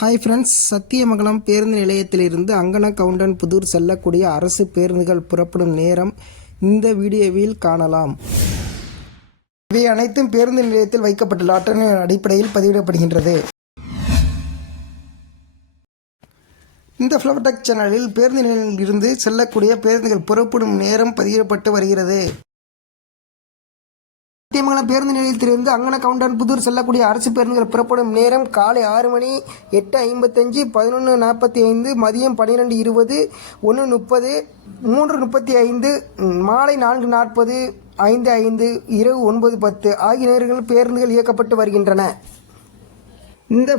Hi friends Sathyamangalam பேருந்து நிலையத்திலிருந்து அங்கன கவுண்டன் புதூர் செல்லக்கூடிய அரசு பேருந்துகள் புறப்படும் நேரம் இந்த வீடியோவில் காணலாம். இவை அனைத்தும் பேருந்து நிலையத்தில் வைக்கப்பட்டுள்ள அட்டனின் அடிப்படையில் பதிவிடப்படுகின்றது. இந்த ஃப்ளவர்டெக் சேனலில் பேருந்து நிலையத்தில் இருந்து செல்லக்கூடிய பேருந்துகள் புறப்படும் நேரம் பதிவிடப்பட்டு வருகிறது. சத்தியமங்கலம் பேருந்து நிலையத்திலிருந்து அங்கன கவுண்டன் புதூர் செல்லக்கூடிய அரசு பேருந்துகள் புறப்படும் நேரம் காலை ஆறு மணி எட்டு ஐம்பத்தஞ்சு பதினொன்று நாற்பத்தி ஐந்து மதியம் பன்னிரெண்டு இருபது ஒன்று முப்பது மூன்று முப்பத்தி ஐந்து மாலை நான்கு நாற்பது ஐந்து ஐந்து இரவு ஒன்பது பத்து ஆகிய நேரங்களில் பேருந்துகள் இயக்கப்பட்டு வருகின்றன. இந்த